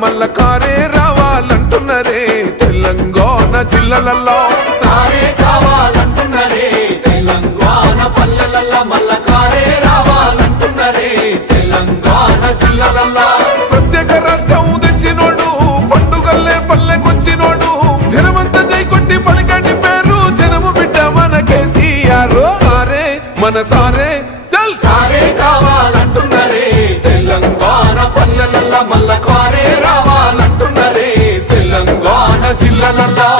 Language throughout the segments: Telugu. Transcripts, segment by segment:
మల్ల కారే రావాలంటున్నరే తెలంగాణ జిల్లాలలో సారే కావాలంటున్నరే తెలంగాణ పల్లెలలో మల్ల కారే రావాలంటున్నరే తెలంగాణ జిల్లాలలో ప్రత్యేక రాష్ట్రం తెచ్చినోడు పండుగల్లే పల్లెకొచ్చినోడు జనమంతా జై కొట్టి పలికండి పేరు జనము బిడ్డ మన కేసీఆర్ సారే మన సారే చల్ సారే కావాలంటున్నరే తెలంగాణ పల్లెలలో మల్ల కారే రావాలంటున్నరే తెలంగాణ జిల్లాలలో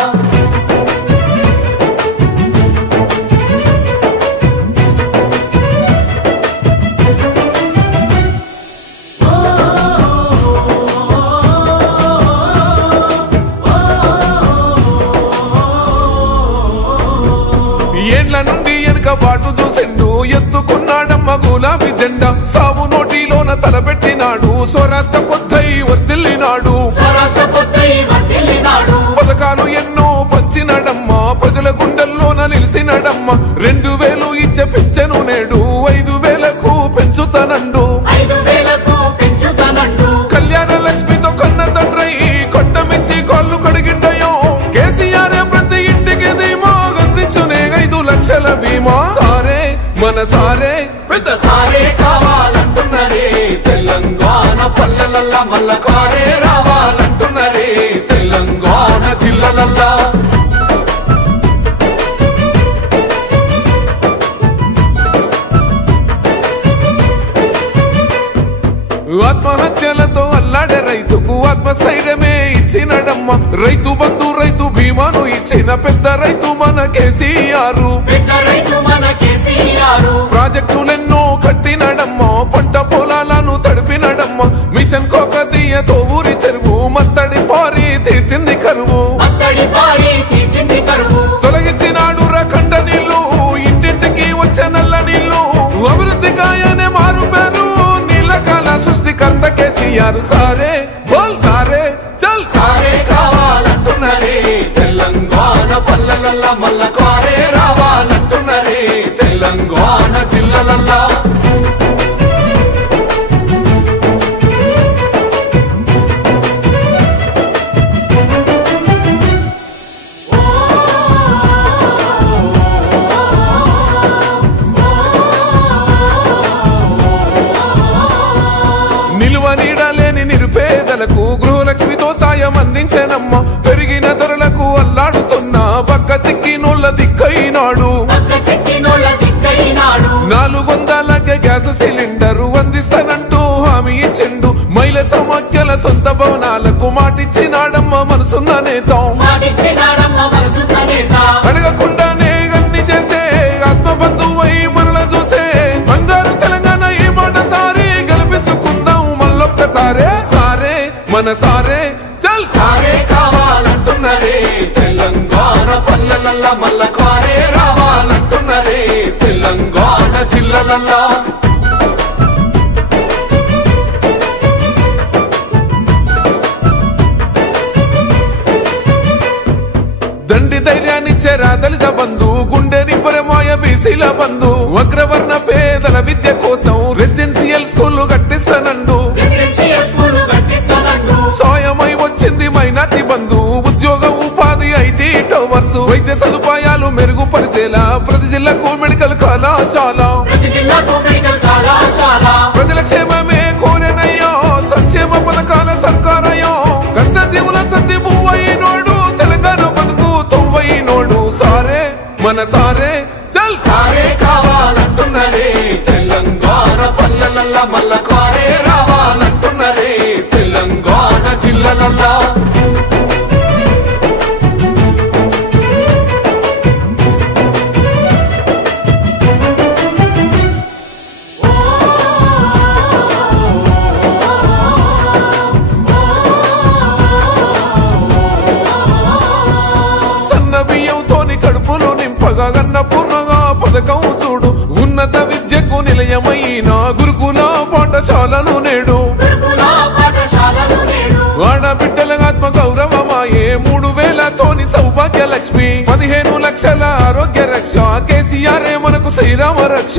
ఏండ్ల నుండి వెనక బాటు చూసిండు ఎత్తుకున్నాడమ్మ గులాబీ జెండా సాగు నోటిలోన తలపెట్టినాడు స్వరాష్ట్ర పొద్దై వర్దిల్లినాడు పథకాలు ఎన్నో పంచినాడమ్మ ప్రజల గుండెల్లోన నిలిసినాడమ్మ 2000 ఇచ్చే పెంచెను నేడు 5000కు పెంచుతానండు కళ్యాణ లక్ష్మితో కన్న తండ్రై కొట్టమిచ్చి కాళ్ళు కడిగిండయో కేసీఆర్ ప్రతి ఇంటికి ధీమా అందించునే 5 లక్షల బీమా సారే మన సారే పెద్ద సారే కావాలంటున్నరే తెలంగాణ పల్లెలలో మల్ల కారే రావాలంటున్నరే తెలంగాణ జిల్లాలలో ఆత్మహత్యలతో అల్లాడే రైతుకు ఆత్మస్థైర్యమే ఇచ్చినడమ్మ రైతు బంధు రైతు బీమాను ఇచ్చిన పెద్ద రైతు మన కేసీఆర్ ప్రాజెక్టులెన్నో కట్టినడమ్మ పంట పొలాలను తడిపినడమ్మ మిషన్ కోకదీయతో ఊరి చెరువు మత్తడి పారి తీర్చింది కరువు తొలగించినాడు రకండ నీళ్లు ఇంటింటికి వచ్చే నల్ల నీళ్లు అభివృద్ధి గాయనే మారు పేరు నీలకాల సృష్టికర్త కేసీఆర్ సారే బోల్ సారే చల్ సారే కావాలంటున్నరే తెలంగాణ పల్లెలలో మల్ల కారే రావాలంటున్నరే తెలంగాణ జిల్లాలలో నీడలేని నిరుపేదలకు గృహలక్ష్మితో సాయం అందించనమ్మ పెరిగిన ధరలకు అల్లాడుతున్న బక్క చిక్కినోళ్ళ దిక్కైనాడు 400కే గ్యాస్ సిలిండరు అందిస్తానంటూ హామీ ఇచ్చిండు మహిళ సమాఖ్యల సొంత భవనాలకు మాటిచ్చినాడమ్మ మనసున్న నేత అడగకుండానే అన్ని చేసే ఆత్మబంధువై మనల చూసే అందరూ తెలంగాణ ఈ మాట సారి గెలిపించుకుందాం మళ్ళొక్కసారే సారే మన సారే చల్ సారే కావాలంటున్నరే తెలంగాణ పల్లెలలో మల్ల కారే రావాలంటున్నరే తెలంగాణ జిల్లాలలో దండి ధైర్యాన్నిచ్చేరా దళిత బంధు గుండె నింపరమాయ బీసీల బంధు అగ్రవర్ణ పేదల విద్య కోసం రెసిడెన్షియల్ స్కూల్ కట్టిస్తానండు సాయమై వచ్చింది మైనార్టీ బంధు ఉద్యోగ ఉపాధి ఐటీ టవర్స్ వైద్య సదుపాయాలు మెరుగుపరిచేలా ప్రతి జిల్లాకు మెడికల్ కళాశాల ప్రజల క్షేమమే కోరెనయ్యో సంక్షేమ పథకాల సర్కారయ్యో కష్టజీవుల సర్ది పువ్వైనోడు తెలంగాణ బతుకు తొవ్వైనోడు సారే మన సారే చల్ సారే కావాలంటున్నరే తెలంగాణ పల్లెలలో మల్ల కారే రావాలంటున్నరే తెలంగాణ జిల్లాలలో సన్న బియ్యంతోని కడుపులు నింపగా గన్నపూర్ణగా పథకం చూడు ఉన్నత విద్యకు నిలయమైన గురుకుల పాఠశాలలు నేడు ఆడబిడ్డల ఆత్మ గౌరవమాయే 3000తోని సౌభాగ్య లక్ష్మి 15 లక్షల ఆరోగ్య రక్ష కేసీఆర్ మనకు శ్రీరామ రక్ష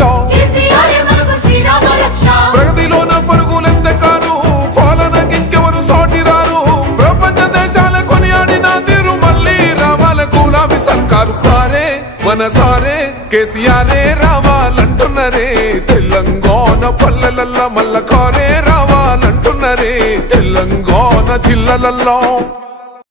ప్రగతిలోన పరుగులెంత కాను పాలనకింకెవరు సాటిరారు కేసీఆరే రావాలంటున్నరే తెలంగాణ పల్లెలల్లా మల్ల కారే రావాలంటున్నరే తెలంగాణ జిల్లలల్లో